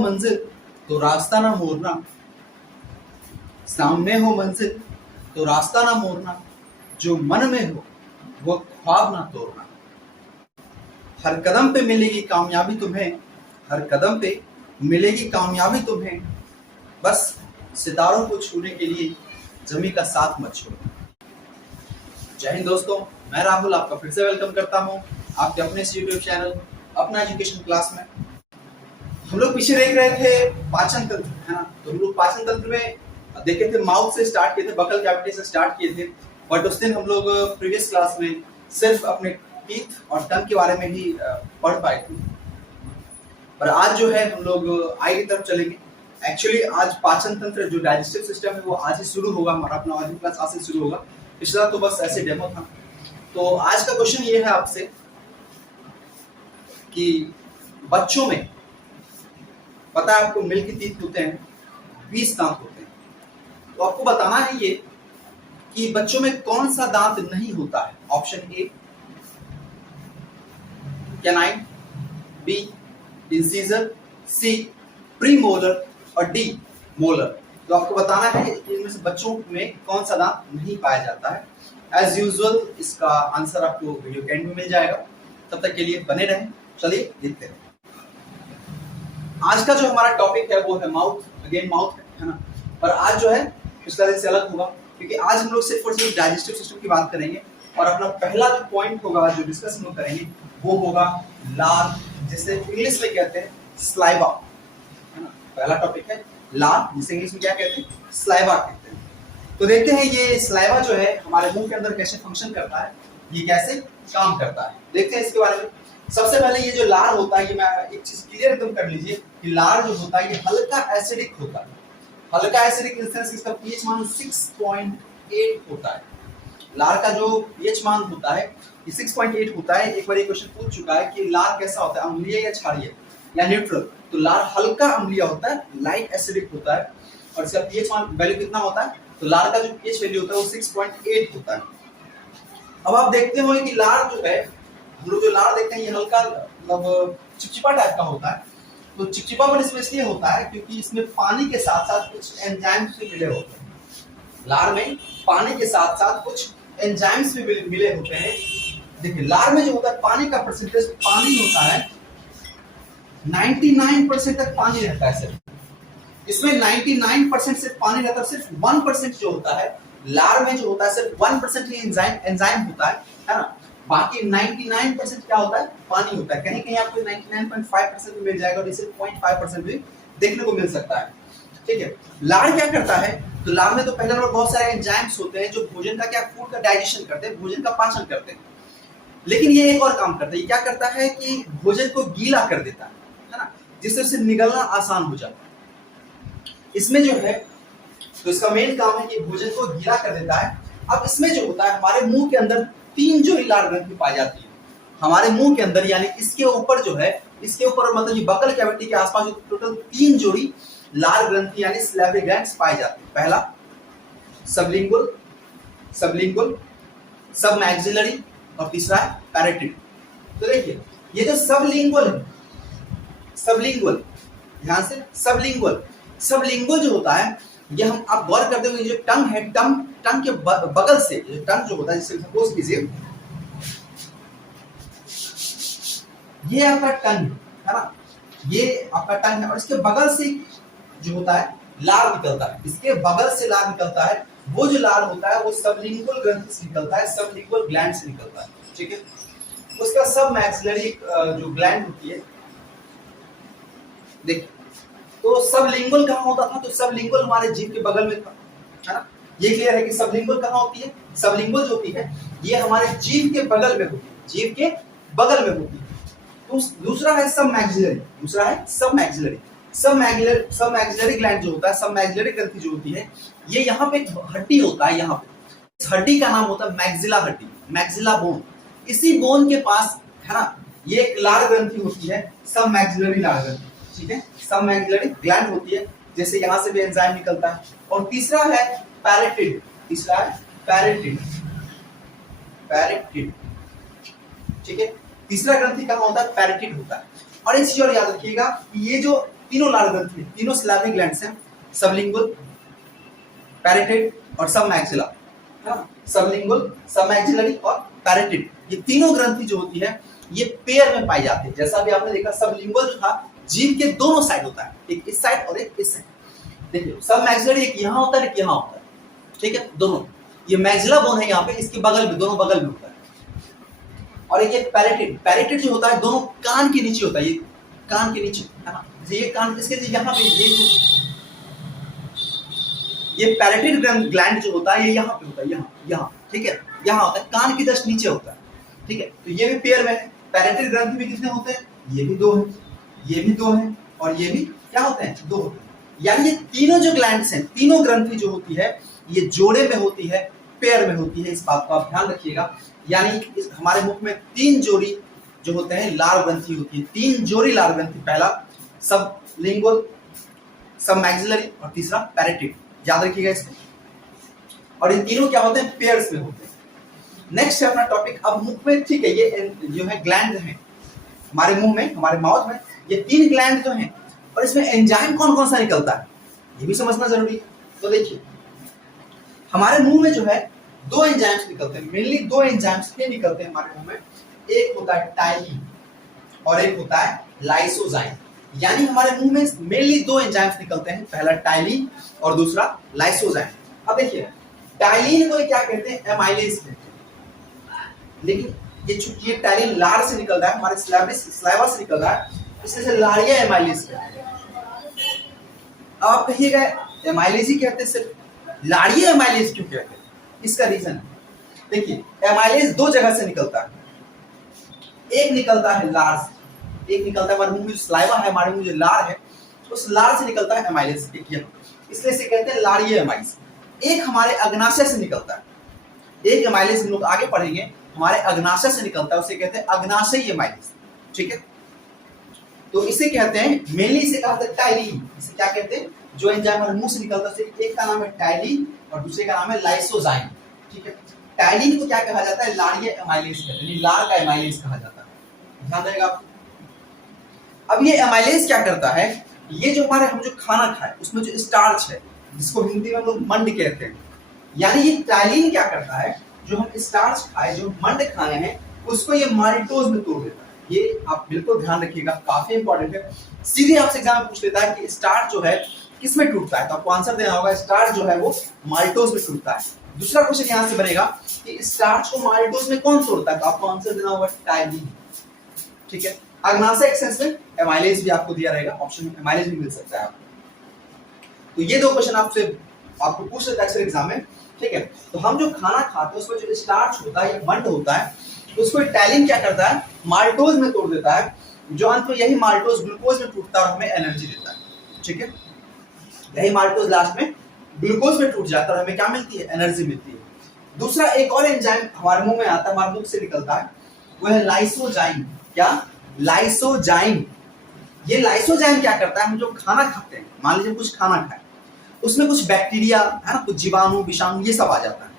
मंजिल तो रास्ता ना मोड़ना, सामने हो मंजिल तो रास्ता ना मोड़ना, जो मन में हो वो ख्वाब ना तोड़ना। हर कदम पे मिलेगी कामयाबी तुम्हें, हर कदम पे मिलेगी कामयाबी तुम्हें, बस सितारों को छूने के लिए जमी का साथ मत छोड़ो। जय हिंद दोस्तों, मैं राहुल आपका फिर से वेलकम करता हूं आपके अपने यूट्यूब चैनल अपना एजुकेशन क्लास में। हम लोग पीछे देख रहे थे पाचन तंत्र, है ना। तो हम लोग पाचन तंत्र में देखे थे, माउथ से स्टार्ट किए थे, बकल कैविटी से स्टार्ट किए थे। बट उस दिन हम लोग प्रीवियस क्लास में सिर्फ अपने टीथ और टंग के बारे में ही पढ़ पाए थे। पर आज जो है हम लोग आई की तरफ चलेंगे। एक्चुअली आज पाचन तंत्र जो डाइजेस्टिव सिस्टम है वो आज ही शुरू होगा, हमारा अपना आज क्लास आज से शुरू होगा। पिछला तो बस ऐसे डेमो था। तो आज का क्वेश्चन ये है आपसे कि बच्चों में पता है आपको मिल्की टीथ होते हैं, 20 दांत होते हैं। तो आपको बताना है ये कि बच्चों में कौन सा दांत नहीं होता है। Option A canine, B incisor, C premolar और डी मोलर। तो आपको बताना है कि इनमें से बच्चों में कौन सा दांत नहीं पाया जाता है। एज यूजुअल इसका आंसर आपको वीडियो के एंड में मिल जाएगा। तब तक के लिए बने रहें। चलिए देखते हैं। आज का जो हमारा टॉपिक है वो है माउथ। अगेन माउथ है ना। पर आज जो है पिछला दिन से अलग होगा, क्योंकि आज हम लोग सिर्फ और सिर्फ डाइजेस्टिव सिस्टम की बात करेंगे। और अपना पहला जो पॉइंट होगा, जो डिस्कस हम लोग करेंगे, वो होगा लार, जिसे इंग्लिश में कहते हैं स्लाइवा, है ना। पहला टॉपिक है लार, जिसे इंग्लिश में क्या कहते हैं, स्लाइवा कहते हैं। तो देखते हैं ये स्लाइवा जो है हमारे मुंह के अंदर कैसे फंक्शन करता है, ये कैसे काम करता है, देखते हैं इसके बारे में। सबसे पहले ये जो लार होता है, ये मैं एक चीज क्लियर एकदम कर लीजिए कि लार जो होता है ये हल्का एसिडिक होता है। हल्का एसिडिक इन सेंस इसका पीएच मान 6.8 होता है। लार का जो पीएच मान होता है ये 6.8 होता है। एक बार ये क्वेश्चन पूछ चुका है कि लार कैसा होता है, अम्लीय या क्षारीय या न्यूट्रल। तो लार हल्का अम्लीय होता है, लाइट एसिडिक होता है। और इसका पीएच मान वैल्यू कितना होता है, तो लार का जो पीएच वैल्यू होता है वो 6.8 होता है। अब आप देखते हो कि लार जो है, हम लोग जो लार देखते हैं ये हल्का मतलब चिपचिपा टाइप का होता है। तो चिपचिपापन इसमें इसलिए होता है क्योंकि इसमें पानी के साथ साथ कुछ एंजाइम्स भी मिले होते हैं। लार में पानी के साथ साथ कुछ एंजाइम्स भी मिले होते हैं। देखिए लार में जो होता है पानी का परसेंटेज पानी होता है 99% तक पानी रहता है। सिर्फ इसमें 99% सिर्फ पानी रहता है, सिर्फ 1% जो होता है लार में जो होता है सिर्फ 1% ही एंजाइम होता है ना। बाकी 99% क्या होता है, पानी होता है। कहीं कहीं आपको 99.5% भी मिल जाएगा और सिर्फ 0.5% भी देखने को मिल सकता है। ठीक है, लार क्या करता है, तो लार में तो पहले नंबर बहुत सारे एंजाइम्स होते हैं जो भोजन का क्या फूड का डाइजेशन करते हैं, भोजन का पाचन करते हैं। लेकिन ये एक और काम करता है, ये क्या करता है कि भोजन को गीला कर देता है ना, जिससे उसे निगलना आसान हो जाता है। इसमें जो है तो इसका मेन काम है कि भोजन को गीला कर देता है। अब इसमें जो होता है हमारे मुंह के अंदर 3 जोड़ी लार ग्रंथि पाई जाती है हमारे मुंह के अंदर, यानी इसके ऊपर जो है, इसके ऊपर मतलब ये बकल कैविटी के आसपास जो टोटल 3 जोड़ी लार ग्रंथि यानी सैलिवरी ग्लैंड्स पाई जाती है। पहला सबलिंगुअल, सबलिंगुअल, सबमैक्सिलरी और तीसरा है पैरेटिड। तो देखिए ये जो सबलिंगुअल है, सबलिंगुअल, ध्यान से सबलिंगुअल, सबलिंगुअल जो होता है ये हम आप गौर करते हुए जो टंग है, टंग के बगल से जो टंग जो होता है, जिसे सपोज कीजिए ये आपका टंग है ना, ये आपका टंग है और इसके बगल से जो होता है लार निकलता है। इसके बगल से लार निकलता है, वो जो लार होता है वो सबलिंगुअल ग्रंथि से निकलता है, सबलिंगुअल ग्लैंड से निकलता है। ठीक है, उसका सब मैक्सिलरी जो ग्लैंड होती है, देखिए तो सबलिंगुअल कहाँ होता था, तो सबलिंगुअल हमारे जीभ के बगल में था, है ना। ये क्लियर है कि सबलिंगुअल कहाँ होती है, सबलिंगुअल जो होती है ये हमारे जीभ के बगल में होती है, जीभ के बगल में होती है। तो दूसरा है सब मैक्सिलरी, दूसरा है सब मैक्सिलरी। सब मैक्सिलरी ग्लैंड जो होता है, सब मैक्सिलरी ग्रंथि जो होती है, ये यहाँ पे एक हड्डी होता है, यहाँ पे इस हड्डी का नाम होता है मैक्सिला हड्डी, मैक्सिला बोन। इसी बोन के पास है ना ये एक लार ग्रंथि होती है, सब मैक्सिलरी लार ग्रंथि। ठीक है, सब मैक्सिलरी ग्लैंड होती है, जैसे यहाँ से भी एंजाइम निकलता है। और तीसरा है पैरेटिड, तीसरा है पैरेटिड, पैरेटिड। ठीक है, तीसरा ग्रंथि कहाँ होता है, पैरेटिड होता है। और एक चीज और याद रखिएगा कि ये जो तीनों लार ग्रंथि, तीनों सिलाविक ग्लैंड्स हैं, सबलिंगुअल, पैरेटिड और सबमैक्सिला, है ना। सबलिंगुअल, सबमैक्सिलरी और पैरेटिड, ये तीनों ग्रंथि जो होती है ये पेयर में पाई जाती है। जैसा भी आपने देखा सबलिंगुअल जो था जीभ के दोनों साइड होता है, एक इस साइड और एक इस साइड। देखिए सबमैक्सिलरी एक यहाँ होता है एक यहाँ होता है, ठीक है, दोनों। ये मैक्सिला बोन है यहाँ पे, इसके बगल में, दोनों बगल में होता है। और एक पैरेटिड, पैरेटिड जो होता है दोनों कान के नीचे होता है, ये कान के नीचे, है ना। ये कान इसके यहाँ पे ये पैरेटिड ग्लैंड जो होता है ये यहाँ पे होता है, यहाँ, ठीक है, यहाँ होता है, कान के जस्ट नीचे होता है, ठीक है। तो ये भी पेयर में है। पैरेटिड ग्रंथि भी कितने होते हैं? ये भी 2 है, ये भी 2 है और ये भी क्या होते हैं? 2 होते हैं। यानी ये तीनों जो ग्लैंड्स हैं, तीनों ग्रंथि जो होती है ये जोड़े में होती है, पेयर में होती है, इस बात को आप ध्यान रखिएगा। यानी हमारे मुख में 3 जोड़ी जो होते हैं लार ग्रंथि होती है, 3 जोड़ी लार ग्रंथि, पहला सबलिंगुअल, सबमैक्सिलरी और तीसरा पैरेटिड, याद रखिएगा इसको। और इन तीनों क्या होते हैं? पेयर्स में होते हैं। नेक्स्ट है अपना टॉपिक, अब मुख में, ठीक है, ये जो है ग्लैंड है हमारे मुंह में, हमारे माउथ में, ये 3 ग्लैंड जो हैं और इसमें एंजाइम कौन कौन सा निकलता है ये भी समझना जरूरी है। तो देखिए हमारे मुंह में जो है 2 एंजाइम्स निकलते हैं, मेनली 2 एंजाइम्स के निकलते हैं हमारे मुंह में, एक होता है टाइलिन और एक होता है लाइसोजाइम। यानी हमारे मुंह में मेनली 2 एंजाइम्स निकलते हैं, पहला टाइलिन और दूसरा लाइसोजाइम। अब देखिए टाइलिन को क्या कहते हैं? एमाइलेज कहते हैं। लेकिन ये चूंकि ये टाइलिन लार से निकल रहा है, हमारे स्लाइवा से निकल रहा है, इसलिए लारिया एमाइलेज कहते हैं। अब आप कहिएगा एमाइलेज ही कहते हैं, सिर्फ लारिया एमाइलेज क्यों कहते हैं? इसका रीजन है, देखिए एमाइलेज 2 जगह से निकलता है, एक निकलता है लार से, एक निकलता है हमारे मुंह में जो स्लाइवा है, हमारे मुंह में जो लार है उस लार से निकलता है एमाइलेज, इसलिए इसे कहते हैं लारिया एमाइलेज। एक हमारे अग्नाशय से निकलता है, एक एमाइलेज हम लोग आगे पढ़ेंगे हमारे अग्नाशय से निकलता है, उसे कहते हैं अग्नाशयी एमाइलेज, ठीक है। तो इसे कहते हैं, मेनली इसे कहा जाता है टाइलिन। इसे क्या कहते हैं? जो एंजाइम हमारे मुंह से निकलता है, एक का नाम है टाइलिन और दूसरे का नाम है लाइसोजाइम, ठीक है। टाइलिन को क्या कहा जाता है? लारिया एमाइलेज कहते हैं, लार का एमाइलेज कहा जाता है, ध्यान रहेगा आपको। अब ये एमाइलेज क्या करता है? ये जो हमारे हम जो खाना खाए उसमें जो स्टार्च है, जिसको हिंदी में हम लोग मंड कहते हैं, यानी ये टाइलिन क्या करता है? जो हम स्टार्च खाए, जो मंड खाए हैं, उसको ये माल्टोज में तोड़ देता है। ये आप बिल्कुल ध्यान रखिएगा, काफी इंपॉर्टेंट है। सीधे आपसे एग्जाम में पूछ लेता है कि स्टार्च जो है किस में टूटता है, तो आपको आंसर देना होगा स्टार्च जो है वो माल्टोज में टूटता है। दूसरा क्वेश्चन यहां से बनेगा कि स्टार्च को माल्टोज में कौन तोड़ता है, तो आपको आंसर देना होगा टाइलिन, ठीक है। अग्नाशय एक्सेस में एमाइलेज भी आपको दिया रहेगा, ऑप्शन में एमाइलेज भी मिल सकता है आपको। तो ये 2 क्वेश्चन आपको पूछ लेता है अक्सर एग्जाम में, ठीक है। तो हम जो खाना खाते हैं उसमें जो स्टार्च होता है या मंड होता है, उसको टाइलिन क्या करता है? माल्टोज में तोड़ देता है, जो अंत में यही माल्टोज ग्लूकोज में टूटता है और हमें एनर्जी देता है, ठीक है। यही माल्टोज लास्ट में ग्लूकोज में टूट जाता है और हमें क्या मिलती है? एनर्जी मिलती है। दूसरा एक और एंजाइम हमारे मुंह में आता है, हमारे मुंह से निकलता है, वो है लाइसोजाइम। क्या? लाइसोजाइम। ये लाइसोजाइम क्या करता है? हम जो खाना खाते हैं, मान लीजिए कुछ खाना खाए, उसमें कुछ बैक्टीरिया है ना, कुछ जीवाणु विषाणु ये सब आ जाता है,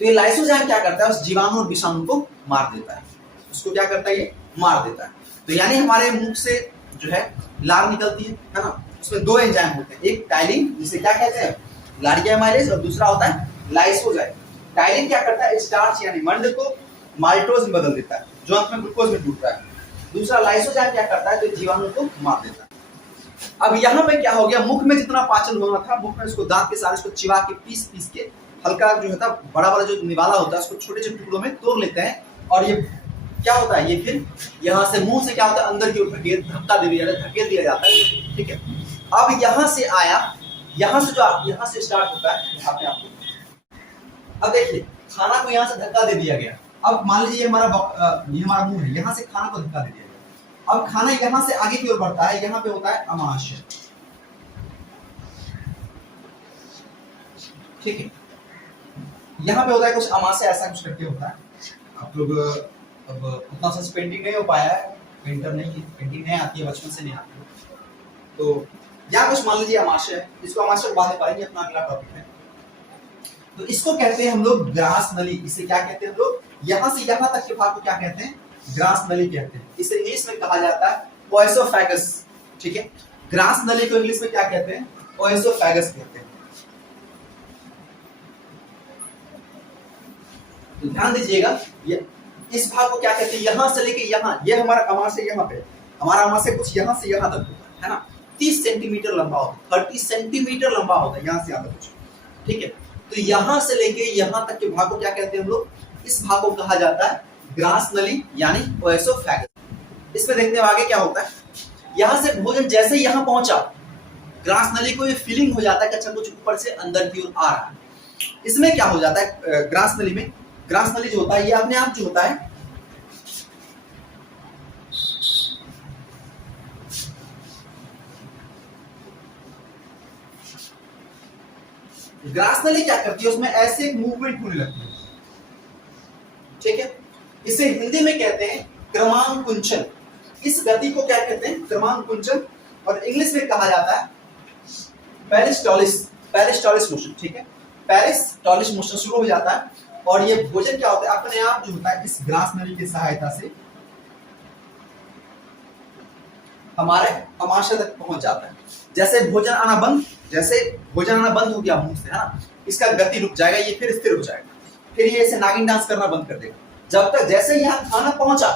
तो ये लाइसोजाइम क्या करता है? उस जीवाणु और विषाणु को मार देता है। उसको क्या करता है? ये मार देता है। तो यानी हमारे मुंह से जो है लार निकलती है ना, उसमें 2 एंजाइम होते हैं, एक टाइलिन जिसे क्या कहते हैं? लारिया एमाइलेज, और दूसरा होता है लाइसोजाइम। टाइलिन क्या करता है? स्टार्च यानी मंड को माल्टोज में बदल देता है, जो अंत में ग्लूकोज में टूटता है। दूसरा लाइसोजाइम क्या करता है? तो जीवाणु को मार देता है। अब यहाँ पे क्या हो गया? मुख में जितना पाचन होना था, मुख में उसको दांत के साथ इसको चिबा के पीस के हल्का जो होता है, बड़ा बड़ा जो निवाला होता है उसको छोटे छोटे टुकड़ों में तोड़ लेते हैं, और ये क्या होता है? ये फिर यहाँ से मुंह से क्या होता है? अंदर की ओर धक्का दे दिया जाता है, धकेल दिया जाता है, ठीक है। अब यहाँ से आया, यहाँ से जो यहाँ से स्टार्ट होता है यहाँ पे आपको। अब देखिए खाना को यहाँ से धक्का दे दिया गया। अब मान लीजिए ये हमारा मुंह है, यहाँ से खाना को धक्का दे दिया गया। अब खाना यहाँ से आगे की ओर बढ़ता है, यहाँ पे होता है अमाशय, ठीक है। यहाँ पे होता है कुछ अमाशय, ऐसा कुछ करके होता है। आप लोग अब उतना सा पेंटिंग नहीं हो पाया है, पेंटिंग नहीं आती है, बचपन से नहीं आती है, तो यहाँ कुछ मान लीजिए अमाशय है, इसको अमाशय बाद में पढ़ेंगे, अपना अगला टॉपिक है। तो इसको कहते हैं हम लोग ग्रास नली। इसे क्या कहते हैं हम लोग? यहाँ से यहाँ तक के भाग को क्या कहते हैं? ग्रास नली कहते हैं। इसे इंग्लिश में कहा जाता है ओएसोफेगस, ठीक है। ग्रास नली को इंग्लिश में क्या कहते हैं? ओएसोफेगस कहते हैं। तो ध्यान दीजिएगा, ये इस भाग को क्या कहते हैं? यहां से लेके यहां, ये हमारा अमाशय यहां पे, हमारा अमाशय कुछ यहां से यहां तक होता है ना, 30 सेंटीमीटर लंबा होता है, 30 सेंटीमीटर लंबा होता है यहां से यहां तक कुछ, ठीक है। तो यहां से लेके यहां तक के भाग को क्या कहते हैं हम लोग? इस भाग को कहा जाता है ग्रास नली यानी ओएसोफेगस। इसमें देखते हैं आगे क्या होता है। यहां से भोजन जैसे ही यहां पहुंचा, ग्रास नली को ये फीलिंग हो जाता है कि अच्छा कुछ ऊपर से अंदर की ओर आ रहा है। इसमें क्या हो जाता है ग्रास नली में? ग्रास नली जो होता है ये अपने आप जो होता है ग्रास नली क्या करती है, उसमें ऐसे एक मूवमेंट होने लगती है, ठीक है। इसे हिंदी में कहते हैं क्रमांकुंचन। इस गति को क्या कहते हैं? क्रमांकुंचन। और इंग्लिश में कहा जाता है पेरिस्टालिस मोशन, ठीक है। पेरिस्टालिस मोशन शुरू हो जाता है और ये भोजन क्या होता है? अपने आप जो होता है इस ग्रास नली की सहायता से हमारे अमाशय तक पहुंच जाता है। जैसे भोजन आना बंद हो गया मुंह से, है ना, इसका गति रुक जाएगा, ये फिर स्थिर हो जाएगा, फिर ये ऐसे नागिन डांस करना बंद कर देगा। जब तक जैसे ही यहाँ खाना पहुंचा,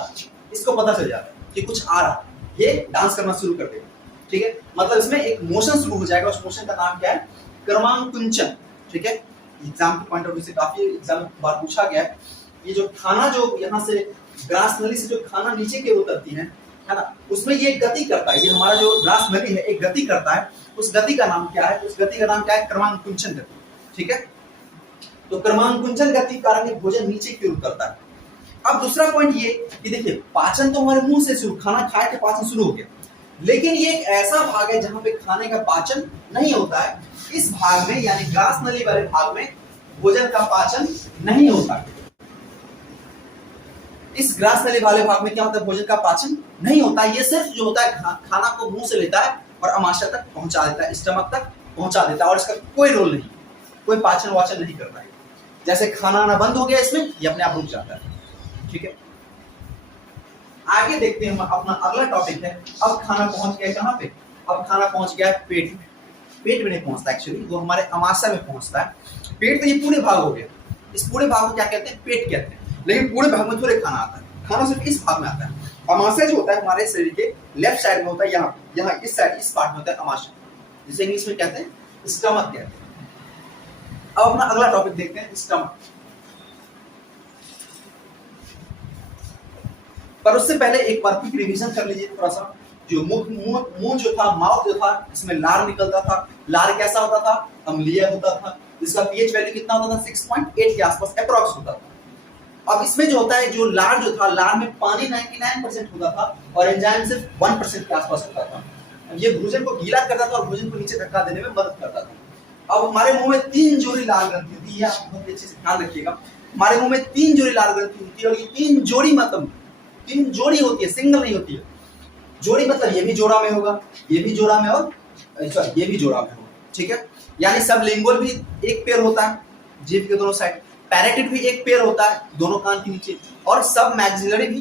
इसको पता चल जाता है कि कुछ आ रहा, ये डांस करना शुरू कर देगा, ठीक है। मतलब इसमें एक मोशन शुरू हो जाएगा, उस मोशन का नाम क्या है? क्रमांकुंचन, ठीक है। एग्जाम के पॉइंट ऑफ व्यू से काफी एग्जाम में बार पूछा गया है। ये जो खाना जो यहाँ से ग्रास नली से जो खाना नीचे की ओर उतरती है ना, उसमें ये गति करता है, ये हमारा जो ग्रास नली है एक गति करता है। उस गति का नाम क्या है? उस गति का नाम क्या है? क्रमांकुंचन गति, ठीक है। तो क्रमांकुंचन गति के कारण ये भोजन नीचे की ओर उतरता है। अब दूसरा पॉइंट ये कि देखिए, पाचन तो हमारे मुंह से शुरू, खाना खाए के पाचन शुरू हो गया, लेकिन ये एक ऐसा भाग है जहां पे खाने का पाचन नहीं होता है। इस भाग में यानी ग्रास नली वाले भाग में भोजन का पाचन नहीं होता है। इस ग्रास नली वाले भाग में क्या होता है? भोजन का पाचन नहीं होता है। ये सिर्फ जो होता है खाना को मुंह से लेता है और अमाशय तक पहुंचा देता है, स्टमक तक पहुंचा देता है, और इसका कोई रोल नहीं, कोई पाचन वाचन नहीं करता है। जैसे खाना आना बंद हो गया, इसमें ये अपने आप रुक जाता है, ठीक है। आगे देखते हैं, हम अपना अगला टॉपिक है। अब खाना पहुंच गया कहां पे? अब खाना पहुंच गया पेट में। पेट में नहीं पहुंचता एक्चुअली, वो हमारे अमाशय में पहुंचता है। पेट तो ये पूरे भाग हो गया, इस पूरे भाग को क्या कहते हैं? पेट कहते हैं। लेकिन पूरे भाग में थोड़े खाना आता है, खाना सिर्फ इस भाग में आता है। अमाशय जो होता है हमारे शरीर के लेफ्ट साइड में होता है, यहाँ इस साइड, इस पार्ट में होता है अमाशय, जिसे इंग्लिश में कहते हैं स्टमक कहते हैं। अब अपना अगला टॉपिक देखते हैं, स्टमक। पर उससे पहले एक बार क्विक रिवीजन कर लीजिए थोड़ा सा। जो मुंह जो था, माउथ जो था, इसमें लार निकलता था। लार कैसा होता था? अम्लीय होता था। इसका पीएच वैल्यू कितना होता था? 6.8 के आसपास अप्रॉक्स होता था। अब इसमें जो होता है, जो लार जो था, लार में पानी 99% होता था और एंजाइम सिर्फ 1% के आसपास होता था। ये भोजन को गीला करता था और भोजन को नीचे धक्का देने में मदद करता था। अब हमारे मुंह में 3 जोड़ी लार ग्रंथि होती है, आप बहुत अच्छे से ध्यान रखिएगा। हमारे मुंह में 3 जोड़ी लार ग्रंथि होती है, और ये 3 जोड़ी मतलब 3 जोड़ी होती है, सिंगल नहीं होती है। जोड़ी मतलब ये भी जोड़ा में होगा, ये भी जोड़ा में, और ये भी जोड़ा में होगा, ठीक है। यानी सब लिंगुअल भी एक पेयर होता है जीभ के दोनों साइड, पैरेटिड भी एक पेयर होता है दोनों कान के नीचे, और सब मैक्सिलरी भी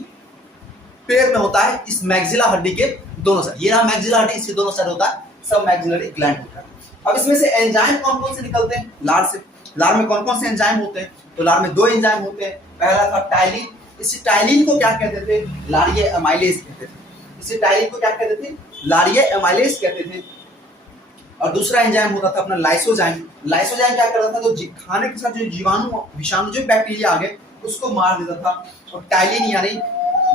पेयर में होता है इस मैक्सिला हड्डी के दोनों साइड। ये रहा मैक्सिला हड्डी, इसके दोनों साइड होता है सब मैक्सिलरी ग्लैंड होता है। अब इसमें से एंजाइम कौन कौन से निकलते हैं? लार से। लार में कौन कौन से एंजाइम होते हैं? तो लार में 2 एंजाइम होते हैं। पहला था टाइलिन। इस टाइलिन को क्या कहते थे? लारिये एमाइलेज कहते थे। इस टाइलिन को क्या कहते थे? लारिये एमाइलेज कहते थे। और दूसरा एंजाइम होता था अपना लाइसोजाइम। लाइसोजाइम क्या करता था? तो खाने के साथ जो जीवाणु, विषाणु, जो बैक्टीरिया आ गए उसको मार देता था। और टाइलिन यानी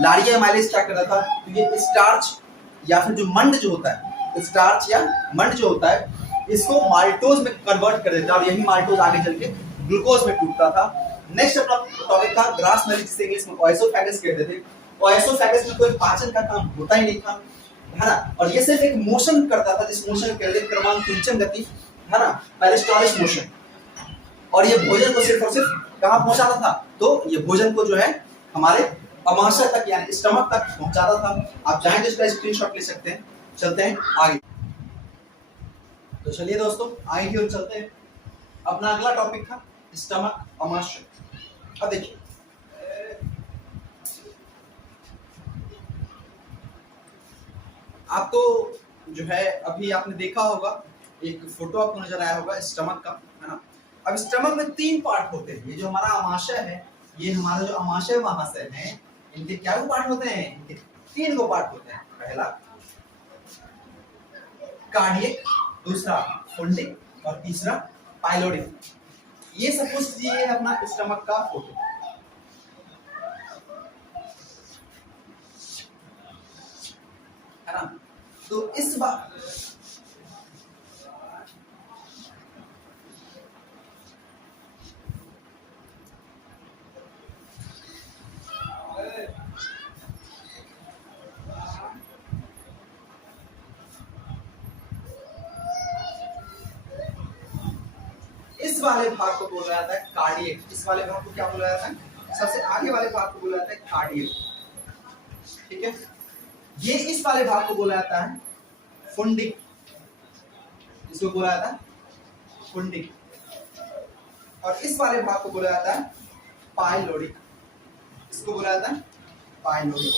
लारिया एमाइलेज क्या करता था? तो ये स्टार्च या फिर जो मंड जो होता है, स्टार्च या मंड जो होता है, इसको माल्टोज में कन्वर्ट कर देता है, और यही माल्टोज आगे चल के ग्लूकोज में टूटता था। नेक्स्ट अपना टॉपिक था ग्रास नली, जिसे इंग्लिश में ओएसोफेगस कहते थे। ओएसोफेगस में कोई पाचन का काम होता ही नहीं था, है ना, और ये सिर्फ एक मोशन करता था, जिस मोशन को कहते हैं क्रमांकुंचन गति, है ना, पेरिस्टालिस मोशन। और ये भोजन को सिर्फ और सिर्फ कहां पहुंचाता था? तो ये भोजन को जो है हमारे अमाशय तक यानी स्टमक तक पहुंचाता था। आप चाहें तो इसका स्क्रीनशॉट ले सकते हैं। चलते हैं आगे। तो चलिए दोस्तों, आगे की ओर चलते हैं। अपना अगला टॉपिक था स्टमक, अमाशय। अब देखिए, आपको जो है अभी आपने देखा होगा, एक फोटो आपको नजर आया होगा स्टमक का, है ना। अब स्टमक में 3 पार्ट होते हैं। ये जो हमारा अमाशय है, ये हमारा जो अमाशय महाशय है, इनके क्या पार्ट होते हैं? इनके 3 गो पार्ट होते हैं। पहला कार्डियक, दूसरा फुंडिक और तीसरा पाइलोडिक। ये सपोज कीजिए अपना स्टमक का फोटो, है ना। तो इस बार इस वाले भाग को बोला जाता है कार्डियक। इस वाले भाग को क्या बोला जाता है? सबसे आगे वाले भाग को बोला जाता है कार्डियक, ठीक है। ये इस वाले भाग को बोला जाता है फुंडिक, इसको बोला जाता है फुंडिक। और इस वाले भाग को बोला जाता है पाइलोडिक, इसको बोला जाता है पाइलोडिक,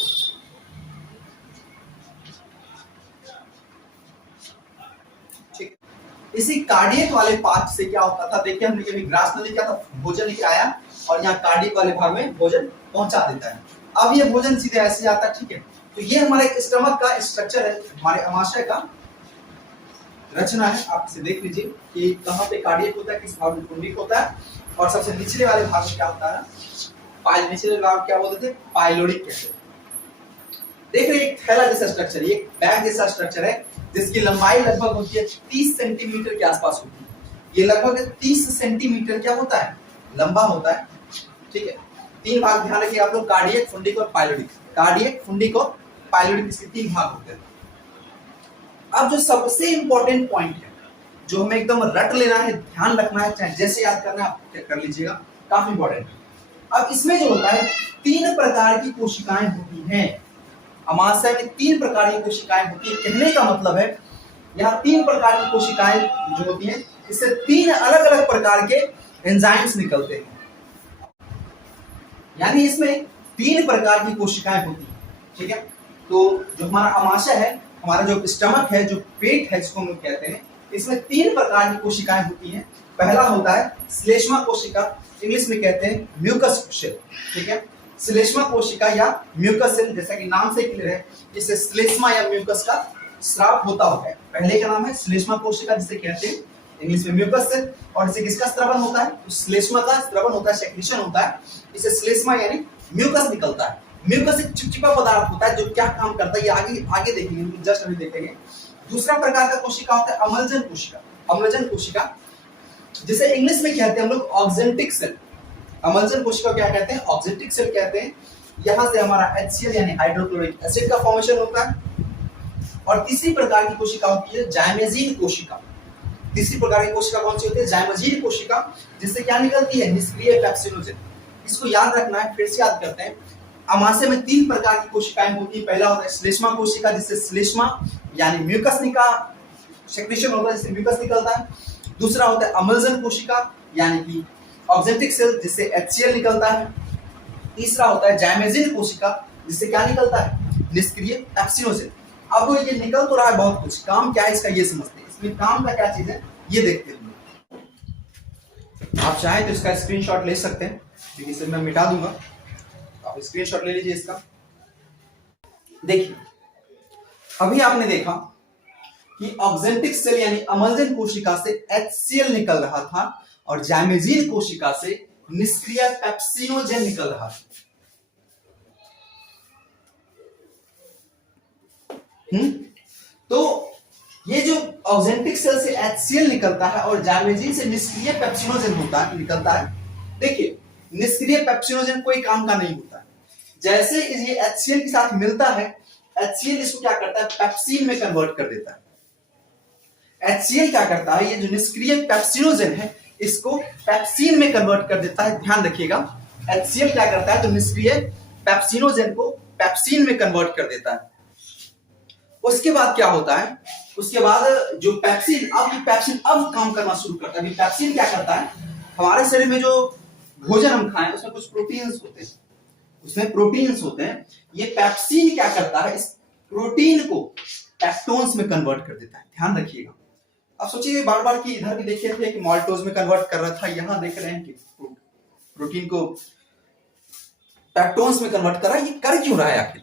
ठीक। इसी कार्डियक वाले पार्ट से क्या होता था? देखिए हमने कभी ग्रास नदी क्या था, भोजन लेके आया और यहाँ कार्डियक वाले भाग में भोजन पहुंचा देता है। अब ये भोजन सीधे ऐसे आता है, ठीक है। तो ये हमारे स्टमक का स्ट्रक्चर है, हमारे अमाशय का रचना है। आप इसे देख लीजिए कि कहाँ पे कार्डियक होता है, किस भाग में फुंडिक होता है, और सबसे निचले वाले भाग में क्या होता है? निचले भाग क्या बोलते थे? पाइलोडिक कहते हैं। देख रहे एक थैला जैसा स्ट्रक्चर, ये बैग जैसा स्ट्रक्चर है, जिसकी लंबाई लगभग होती है 30 सेंटीमीटर के आसपास होती है। ये लगभग 30 सेंटीमीटर क्या होता है? लंबा होता है, ठीक है। 3 भाग ध्यान रखिए आप लोग, कार्डियक, फुंडिक और पाइलोडिक। कार्डियक, फुंडिक और पाइलोडिक, इसके 3 भाग होते हैं। अब जो सबसे इंपॉर्टेंट पॉइंट है, जो हमें एकदम रट लेना है, ध्यान रखना है, चाहे जैसे याद करना है आप कर लीजिएगा, काफी इंपॉर्टेंट है। अब इसमें जो होता है 3 प्रकार की कोशिकाएं होती हैं। अमाशय में 3 प्रकार की कोशिकाएं होती है। कहने का मतलब है यहाँ 3 प्रकार की कोशिकाएं जो होती हैं, इससे 3 अलग अलग प्रकार के एंजाइम्स निकलते हैं। यानी इसमें 3 प्रकार की कोशिकाएं होती हैं, ठीक है। तो जो हमारा अमाशय है, हमारा जो स्टमक है, जो पेट है जिसको हम लोग कहते हैं, इसमें 3 प्रकार की कोशिकाएं होती हैं। पहला होता है श्लेष्मा कोशिका, इंग्लिश में कहते हैं म्यूकस सेल, ठीक है। श्लेष्मा कोशिका या म्यूकस सेल, जैसा कि नाम से क्लियर है, इससे श्लेष्मा या म्यूकस का स्राव होता है। पहले का नाम है श्लेष्मा कोशिका, जिसे कहते हैं इंग्लिश में म्यूकस सेल, और इससे किसका स्रावन होता है? तो श्लेष्मा का स्रावन होता है, सेक्रेशन होता है। इससे श्लेष्मा यानी म्यूकस निकलता है। म्यूकस एक चिपचिपा पदार्थ होता है, जो क्या काम करता है ये आगे देखेंगे, जस्ट अभी देखेंगे। दूसरा प्रकार का कोशिका होता है अम्लजन कोशिका। अम्लजन कोशिका, जिसे इंग्लिश में कहते हैं हम लोग ऑक्जेंटिक सेल। अम्लजन कोशिका क्या कहते हैं? ऑक्जेंटिक सेल कहते हैं। यहां से हमारा HCl यानी हाइड्रोक्लोरिक एसिड का फॉर्मेशन होता है। और तीसरी प्रकार की कोशिका होती है जाइमेजीन कोशिका। तीसरी प्रकार की कोशिका कौन सी होती है? जाइमेजीन कोशिका, जिससे क्या निकलती है? निष्क्रिय पेप्सिनोजेन। इसको याद रखना है, फिर से याद करते हैं। अमाशय में 3 प्रकार की कोशिकाएं होती है। पहला होता है श्लेष्मा कोशिका, जिससे श्लेष्मा यानी म्यूकस का सेक्रेशन होता है, जिससे म्यूकस निकलता है। दूसरा होता है अम्लजन कोशिका यानी कि ऑक्जेंटिक सेल, जिससे HCl निकलता है। तीसरा होता है जाइमेजीन कोशिका, जिससे क्या निकलता है? निष्क्रिय पेप्सिनोजेन। अब वो ये निकल तो रहा है बहुत कुछ, काम क्या है इसका ये समझते हैं। इसमें काम का क्या चीज है ये देखते हैं। आप चाहें तो इसका स्क्रीनशॉट ले सकते हैं, क्योंकि इसे मैं मिटा दूंगा। आप स्क्रीनशॉट ले लीजिए इसका। देखिए अभी आपने देखा कि ऑक्जेंटिक सेल यानी अम्लजन कोशिका से HCl निकल रहा था और जाइमेजीन कोशिका से निष्क्रिय पेप्सिनोजेन निकल रहा था। तो ये जो ऑक्जेंटिक सेल से HCl निकलता है और जाइमेजीन से निष्क्रिय पेप्सिनोजेन निकलता है। देखिए निष्क्रिय पेप्सिनोजेन कोई काम का नहीं होता है। जैसे ये HCl के साथ मिलता है, HCl इसको क्या करता है? पेप्सिन में कन्वर्ट कर देता है। HCl क्या करता है? ये जो निष्क्रिय पेप्सिनोजेन है, इसको पेप्सिन में कन्वर्ट कर देता है। ध्यान रखिएगा, HCl क्या करता है? तो निष्क्रिय पेप्सिनोजेन को पेप्सिन में कन्वर्ट कर देता है। उसके बाद क्या होता है? उसके बाद जो पेप्सिन, अब ये पेप्सिन अब काम करना शुरू करता है। पेप्सिन क्या करता है? हमारे शरीर में जो भोजन हम खाएं उसमें कुछ प्रोटीन्स होते हैं, उसमें प्रोटीन्स होते हैं। ये पेप्सिन क्या करता है? इस प्रोटीन को पैक्टोन्स में कन्वर्ट कर देता है। ध्यान रखिएगा। अब सोचिए बार बार कि इधर भी देखे थे कि माल्टोज में कन्वर्ट कर रहा था, यहां देख रहे हैं कि प्रोटीन को पैक्टोन्स में कन्वर्ट कर रहा है। ये कर क्यों रहा है आखिर?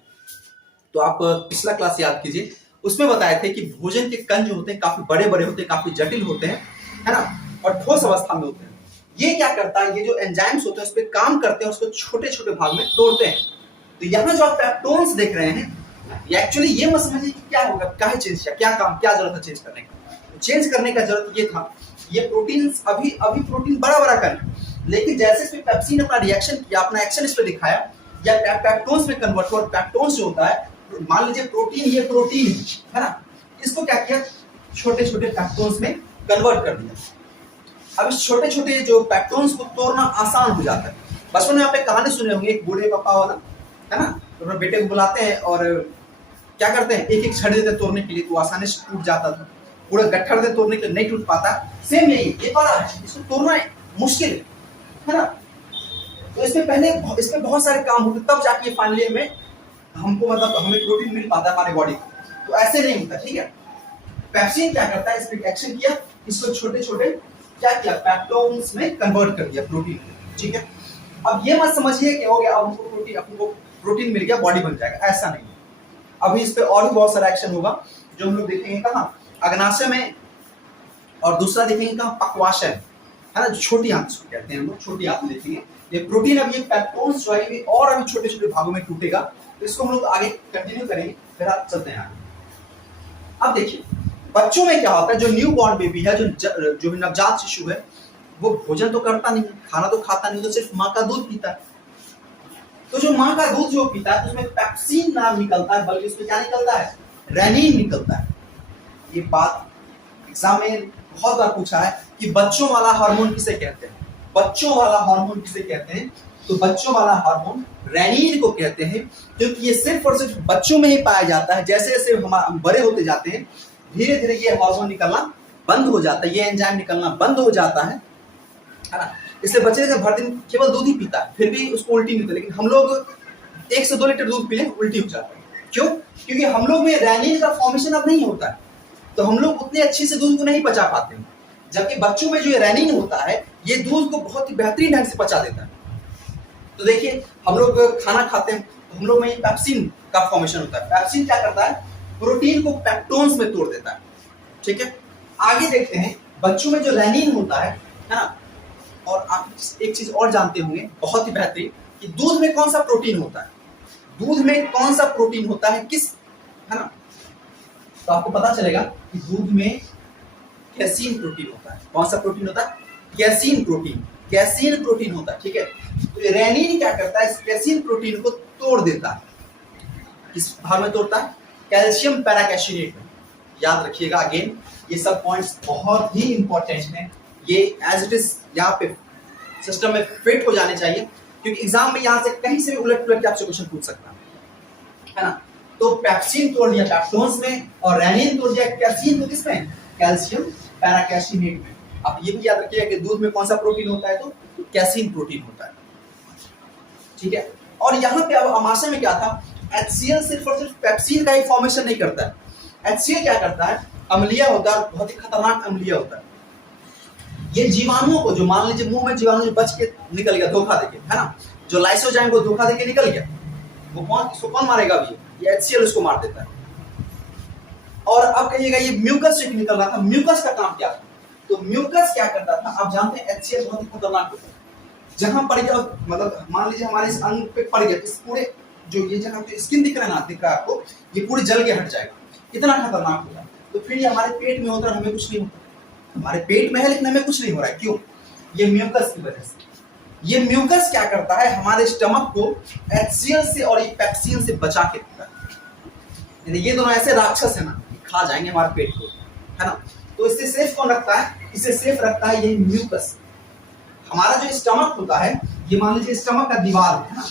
तो आप पिछला क्लास याद कीजिए, उसमें बताए थे कि भोजन के कण जो होते हैं काफी बड़े बड़े होते हैं, काफी जटिल होते हैं, है ना, और ठोस अवस्था में होते हैं। ये क्या करता है, ये जो एंजाइम्स होते हैं उस पर काम करते हैं, उसको छोटे छोटे भाग में तोड़ते हैं। तो यहाँ जो आप पैक्टोन्स देख रहे हैं, ये एक्चुअली ये मत समझिए कि क्या होगा, क्या चेंज किया, क्या काम, क्या जरूरत है चेंज करने का। चेंज करने का जरूरत ये था, ये प्रोटीन अभी प्रोटीन बड़ा बड़ा कर, लेकिन जैसे इस पे पेप्सिन अपना रिएक्शन किया, अपना एक्शन इस पे दिखाया, या पैक्टोन्स में कन्वर्ट हुआ। और पैक्टोन्स जो होता है, मान लीजिए प्रोटीन, ये प्रोटीन है ना, इसको क्या किया, छोटे छोटे पैक्टोन्स में कन्वर्ट कर दिया। अब इस छोटे छोटे जो पैक्टोन्स को तोड़ना आसान हो जाता है। बचपन में आप एक कहानी सुने होंगे, एक बूढ़े पापा वाला, है ना, तो अपने बेटे को बुलाते हैं और क्या करते हैं, एक एक छड़ देते तोड़ने के लिए, तो आसानी से टूट जाता था। पूरा गट्ठर दे तोड़ने के लिए नहीं टूट पाता। सेम यही, ये बड़ा है, इसको तोड़ना मुश्किल है ना। तो इसमें बहुत सारे काम होते, तब जाके फाइनली में हमको मतलब हमें प्रोटीन मिल पाता है हमारे बॉडी को। तो ऐसे नहीं होता, ठीक है। पेप्सिन क्या करता है, इस पे एक्शन किया, इसको छोटे छोटे क्या किया, पैक्टोन्स में कन्वर्ट कर दिया प्रोटीन, ठीक है। अब ये मत समझिए कि हो गया, अब हमको प्रोटीन मिल गया, बॉडी बन जाएगा, ऐसा नहीं। अभी इस पे और भी बहुत सारा एक्शन होगा जो हम लोग देखेंगे कहाँ, अग्नाशय में, और दूसरा देखेंगे कहाँ, पक्वाशय, है ना, छोटी आंत कहते हैं हम लोग, छोटी आंत देखेंगे। ये प्रोटीन अब ये पैक्टोन्स जो है और अभी छोटे छोटे भागों में टूटेगा, तो इसको हम लोग आगे कंटिन्यू करेंगे। फिर आप चलते हैं आगे। अब देखिए बच्चों में क्या होता है, जो न्यू बॉर्न बेबी है, जो नवजात शिशु है, वो भोजन तो करता नहीं, खाना तो खाता नहीं, तो सिर्फ माँ का दूध पीता है। तो जो माँ का दूध जो पीता है, उसमें पेप्सिन नाम निकलता है, बल्कि उसमें क्या निकलता है, रेनिन निकलता है। ये बात एग्जाम में बहुत बार पूछा है कि बच्चों वाला हार्मोन किसे कहते हैं, बच्चों वाला हार्मोन किसे कहते हैं। तो बच्चों वाला हार्मोन रेनिन को कहते हैं, क्योंकि ये सिर्फ और सिर्फ बच्चों में ही पाया जाता है। जैसे जैसे हम बड़े होते जाते हैं, धीरे धीरे ये हार्मोन निकलना बंद हो जाता है, ये एंजाइम निकलना बंद हो जाता है ना। इसलिए बच्चे जब भर दिन केवल दूध ही पीता है, फिर भी उसको उल्टी नहीं होती। लेकिन हम लोग 1 से 2 लीटर दूध पी लें, उल्टी हो जाता है। क्यों? क्योंकि हम लोग में रेनिन का फॉर्मेशन अब नहीं होता है, तो हम लोग उतने अच्छे से दूध को नहीं पचा पाते हैं। जबकि बच्चों में जो रेनिन होता है, ये दूध को बहुत ही बेहतरीन ढंग से पचा देता है। तो देखिए हम लोग खाना खाते हैं, तो हम लोग में पेप्सिन का फॉर्मेशन होता है। पेप्सिन क्या करता है, प्रोटीन को पैक्टोन्स में तोड़ देता है, ठीक है। आगे देखते हैं बच्चों में जो रेनिन होता है ना। और आप एक चीज और जानते होंगे बहुत ही बेहतरीन, कि दूध में कौन सा प्रोटीन होता है, दूध में कौन सा प्रोटीन होता है, किस, है ना। तो आपको पता चलेगा कि दूध में कैसीन प्रोटीन होता है। कौन सा प्रोटीन होता है, कैसीन प्रोटीन, कैसीन प्रोटीन होता है, ठीक है। तो रेनिन क्या करता है, इस कैसीन प्रोटीन को तोड़ देता है। किस भाग में तोड़ता है, कैल्शियम पैराकैशिनेट में। याद रखिएगा, अगेन ये सब पॉइंट्स बहुत ही इंपॉर्टेंट हैं। ये एज इट इज यहाँ पे सिस्टम में फिट हो जाने चाहिए, क्योंकि एग्जाम में यहाँ से कहीं से भी उलट पुलट के आपसे क्वेश्चन पूछ सकता है ना। तो पेप्सिन तोड़ दिया पैक्टोन्स में, और रेनिन तोड़ दिया कैसीन को किसमें, कैल्शियम पैराकैशिनेट में। आप ये भी याद रखिएगा कि दूध में कौन सा प्रोटीन होता है, तो कैसीन प्रोटीन होता है, ठीक है। और यहाँ पे अब अमाशय में क्या था, HCl सिर्फ और सिर्फ पेप्सिन का ही फॉर्मेशन नहीं करता है। HCl क्या करता है, अम्लीय होता है, बहुत ही खतरनाक अम्लीय होता है। ये जीवाणुओं को, जो मान लीजिए मुंह में जीवाणु बच के निकल गया धोखा देके, है ना, जो लाइसोजाइम को धोखा देके निकल गया, वो कौन मारेगा अभी, ये HCl उसको मार देता है। और अब कहिएगा ये म्यूकस से निकल रहा था, म्यूकस का काम क्या था, तो म्यूकस क्या करता था, आप जानते हैं HCl बहुत ही खतरनाक होता है। जहां पड़ गया, मतलब मान लीजिए हमारे इस अंग पे पड़ गया, इस पूरे जो ये जगह पे स्किन दिख रहा है ना, दिख रहा है आपको, ये पूरी जल के हट जाएगा, इतना खतरनाक होता है। तो फिर ये हमारे पेट में होता है, हमें कुछ नहीं होता, हमारे पेट में है लेकिन हमें कुछ नहीं हो रहा है। क्यों? ये म्यूकस की वजह से। ये म्यूकस क्या करता है, हमारे स्टमक को HCl से और ये पेप्सिन से बचा के रखता है। ये दोनों ऐसे राक्षस है ना, खा जाएंगे हमारे पेट को, है ना। तो इससे सेफ कौन रखता है, इसे सेफ रखता है ये म्यूकस। हमारा जो स्टमक होता है, ये मान लीजिए स्टमक का दीवार है ना,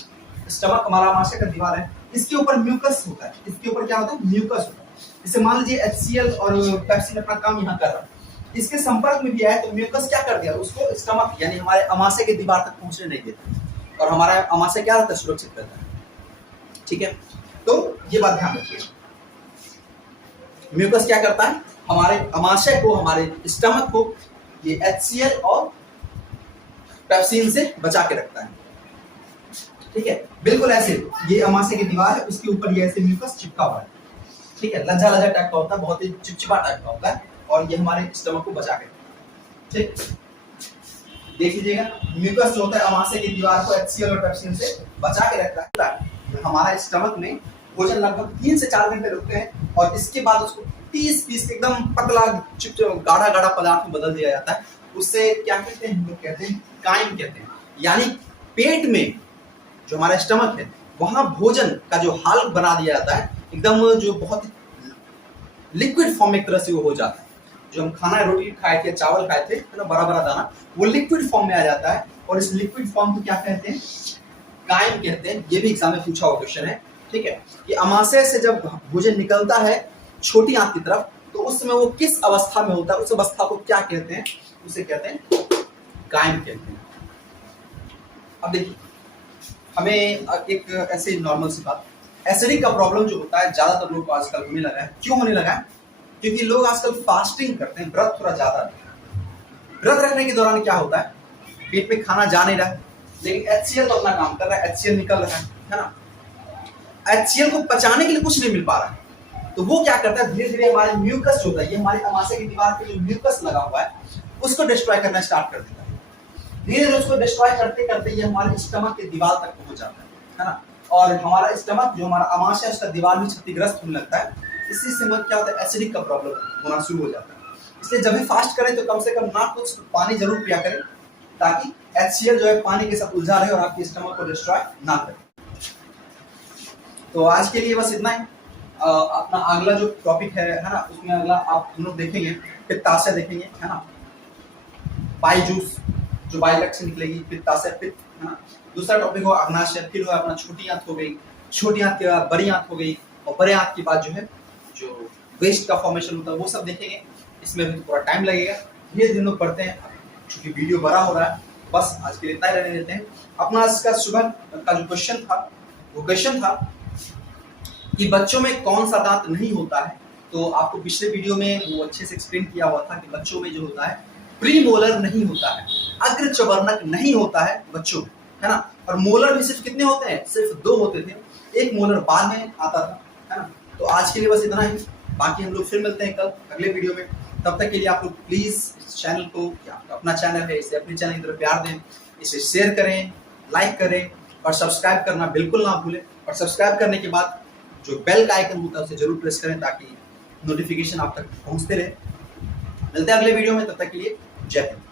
स्टमक हमारा आमाशय का दीवार है, इसके ऊपर म्यूकस होता है। इसके ऊपर क्या होता है, म्यूकस होता है। इसे मान लीजिए HCl और पेप्सिन अपना काम यहाँ कर रहा है, इसके संपर्क में भी आए तो म्यूकस क्या कर दिया, उसको स्टमक यानी हमारे आमाशय के दीवार तक पहुंचने नहीं देता, और हमारा आमाशय क्या रहता है, सुरक्षित रहता है, ठीक है। तो ये बात ध्यान रखिए। म्यूकस क्या करता है, हमारे अमाशय को, हमारे स्टमक को ये HCl और पेप्सिन से बचा के रखता है। ठीक है, बिल्कुल ऐसे ये अमाशय की दीवार है, उसके ऊपर ये ऐसे म्यूकस चिपका हुआ है। ठीक है, लज्जा लज्जा टाइप का होता है, बहुत ही चिपचिपा टाइप का होता है, और ये हमारे स्टमक को बचा के। ठीक, देख लीजिएगा, म्यूकस जो होता है अमाशय की दीवार को HCl और पेप्सिन से बचा के रखता है। हमारा स्टमक में भोजन लगभग 3 से 4 घंटे रुकते हैं, और इसके बाद उसको पीस एकदम पतला गाढ़ा गाढ़ा पदार्थ में बदल दिया जाता है। उससे क्या कहते हैं, हम लोग कहते हैं काइम कहते हैं। यानी पेट में जो हमारा स्टमक है वहां भोजन का जो हाल बना दिया जाता है, एकदम जो बहुत लिक्विड फॉर्म में एक तरह से वो हो जाता है। जो हम खाना रोटी खाए थे, चावल खाए थे, है ना, बड़ा बड़ा दाना, वो लिक्विड फॉर्म में आ जाता है, और इस लिक्विड फॉर्म को क्या कहते हैं, काइम कहते हैं। ये भी एग्जाम में पूछा हुआ क्वेश्चन है। ठीक है, कि अमाशय से जब भोजन निकलता है छोटी आंत की तरफ, तो उस समय वो किस अवस्था में होता है, उस अवस्था को क्या कहते हैं, उसे कहते हैं काइम कहते हैं। अब देखिए, हमें एक ऐसे नॉर्मल सी बात, एसिडिक का प्रॉब्लम जो होता है ज्यादातर लोग को आजकल होने लगा है। क्यों होने लगा है? क्योंकि लोग आजकल फास्टिंग करते हैं, व्रत थोड़ा ज्यादा। व्रत रखने के दौरान क्या होता है, पेट में खाना जा नहीं रहा, लेकिन HCl तो अपना काम कर रहा है, HCl निकल रहा है ना। HCl को पचाने के लिए कुछ नहीं मिल पा रहा है, तो वो क्या करता है, धीरे धीरे हमारे म्यूकस जो होता है, ये हमारे अमाशय की दीवार पे जो म्यूकस लगा हुआ है, उसको डिस्ट्रॉय करना स्टार्ट कर देता है। धीरे धीरे उसको डिस्ट्रॉय करते करते ये हमारे स्टमक की दीवार तक पहुंच जाता है ना। और हमारा स्टमक जो हमारा अमाशय, उसका दीवार भी क्षतिग्रस्त होने लगता है। इसी से क्या होता है, एसिडिक का प्रॉब्लम होना शुरू हो जाता है। इसलिए जब भी फास्ट करें तो कम से कम ना कुछ पानी जरूर पिया करें, ताकि HCl जो है पानी के साथ उलझा रहे और आपके स्टमक को डिस्ट्रॉय ना करे। तो आज के लिए बस इतना ही। अपना अगला जो टॉपिक है ना, उसमें अगला आप हम लोग देखेंगे पित्ताशय देखेंगे, है ना, बाई जूस जो बाइलेट से निकलेगी, पित्ताशय, पित्त, है ना। दूसरा टॉपिक हो अग्नाशय, फिर हो अपना छोटी आंत हो गई, छोटी आंत के बाद बड़ी आंत हो गई, और बड़े आंत के बाद जो है जो वेस्ट का फॉर्मेशन होता है वो सब देखेंगे। इसमें भी थोड़ा टाइम लगेगा, धीरे धीरे लोग पढ़ते हैं, क्योंकि वीडियो बड़ा हो रहा है। बस आज के लिए इतना ही रहने देते हैं। अपना आज का सुबह का जो क्वेश्चन था, वो क्वेश्चन था कि बच्चों में कौन सा दांत नहीं होता है। तो आपको पिछले वीडियो में वो अच्छे से एक्सप्लेन किया हुआ था कि बच्चों में जो होता है प्रीमोलर नहीं होता है, अग्र चवर्णक नहीं होता है बच्चों में, है ना। और मोलर भी सिर्फ कितने होते हैं, सिर्फ 2 होते थे, एक मोलर बाद में आता था, है ना। तो आज के लिए बस इतना ही, बाकी हम लोग फिर मिलते हैं कल अगले वीडियो में। तब तक के लिए आप लोग प्लीज इस चैनल को, अपना चैनल है, इसे अपने चैनल की तरफ प्यार दें, इसे शेयर करें, लाइक करें, और सब्सक्राइब करना बिल्कुल ना भूलें। और सब्सक्राइब करने के बाद जो बेल का आइकन होता है उसे जरूर प्रेस करें, ताकि नोटिफिकेशन आप तक पहुंचते रहे। मिलते हैं अगले वीडियो में, तब तक के लिए जय हिंद।